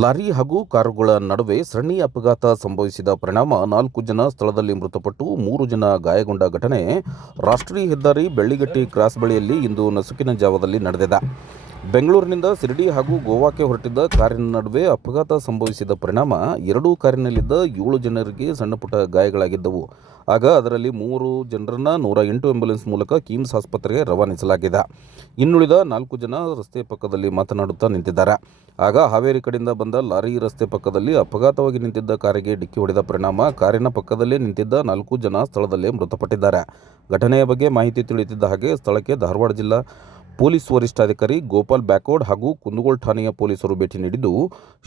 Lorry ಹಾಗೂ ಕಾರುಗಳ ನಡುವೆ ಸರಣಿ ಅಪಘಾತ ಸಂಭವಿಸಿದ ಪರಿಣಾಮ ನಾಲ್ಕು ಜನ ಸ್ಥಳದಲ್ಲಿ ಮೃತಪಟ್ಟು ಮೂರು ಜನ ಗಾಯಗೊಂಡ ಘಟನೆ ರಾಷ್ಟ್ರೀಯ ಹೆದ್ದಾರಿ ಬೆಳ್ಳಿಗಟ್ಟಿ ಕ್ರಾಸ್ ಬಳಿಯಲ್ಲಿ ಇಂದು ನಸುಕಿನ ಜಾವದಲ್ಲಿ ನಡೆದಿದೆ. ಬೆಂಗಳೂರಿನಿಂದ ಶಿರಡಿ ಹಾಗೂ ಗೋವಾಕ್ಕೆ ಹೊರಟಿದ್ದ ಕಾರಿನ ನಡುವೆ ಅಪಘಾತ ಸಂಭವಿಸಿದ ಪರಿಣಾಮ. ಎರಡೂ ಕಾರಿನಲ್ಲಿದ್ದ ಏಳು ಜನರಿಗೆ ಸಣ್ಣಪುಟ್ಟ ಗಾಯಗಳಾಗಿದ್ದವು. ಆಗ ಅದರಲ್ಲಿ ಮೂರು ಜನರನ್ನು ನೂರ ಎಂಟು ಆಂಬ್ಯುಲೆನ್ಸ್ ಮೂಲಕ ಕಿಮ್ಸ್ ಆಸ್ಪತ್ರೆಗೆ ರವಾನಿಸಲಾಗಿದೆ. ಇನ್ನುಳಿದ ನಾಲ್ಕು ಜನ ರಸ್ತೆ ಪಕ್ಕದಲ್ಲಿ ಮಾತನಾಡುತ್ತಾ ನಿಂತಿದ್ದಾರೆ. ಆಗ ಹಾವೇರಿ ಕಡೆಯಿಂದ ಬಂದ ಲಾರಿ ರಸ್ತೆ ಪಕ್ಕದಲ್ಲಿ ಅಪಘಾತವಾಗಿ ನಿಂತಿದ್ದ ಕಾರಿಗೆ ಡಿಕ್ಕಿ ಹೊಡೆದ ಪರಿಣಾಮ. ಕಾರಿನ ಪಕ್ಕದಲ್ಲೇ ನಿಂತಿದ್ದ ನಾಲ್ಕು ಜನ ಸ್ಥಳದಲ್ಲೇ ಮೃತಪಟ್ಟಿದ್ದಾರೆ. ಘಟನೆಯ ಬಗ್ಗೆ ಮಾಹಿತಿ ತಿಳಿಯುತ್ತಿದ್ದ ಹಾಗೆ ಸ್ಥಳಕ್ಕೆ ಧಾರವಾಡ ಜಿಲ್ಲಾ ಪೊಲೀಸ್ ವರಿಷ್ಠಾಧಿಕಾರಿ ಗೋಪಾಲ್ ಬ್ಯಾಕೋಡ್ ಹಾಗೂ ಕುಂದಗೋಳ ಠಾಣೆಯ ಪೊಲೀಸರು ಭೇಟಿ ನೀಡಿದ್ದು,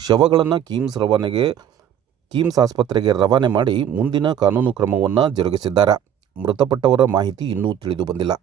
ಶವಗಳನ್ನು ಕಿಮ್ಸ್ ರವಾನೆಗೆ, ಕಿಮ್ಸ್ ಆಸ್ಪತ್ರೆಗೆ ರವಾನೆ ಮಾಡಿ ಮುಂದಿನ ಕಾನೂನು ಕ್ರಮವನ್ನು ಜರುಗಿಸಿದ್ದಾರೆ. ಮೃತಪಟ್ಟವರ ಮಾಹಿತಿ ಇನ್ನೂ ತಿಳಿದು ಬಂದಿಲ್ಲ.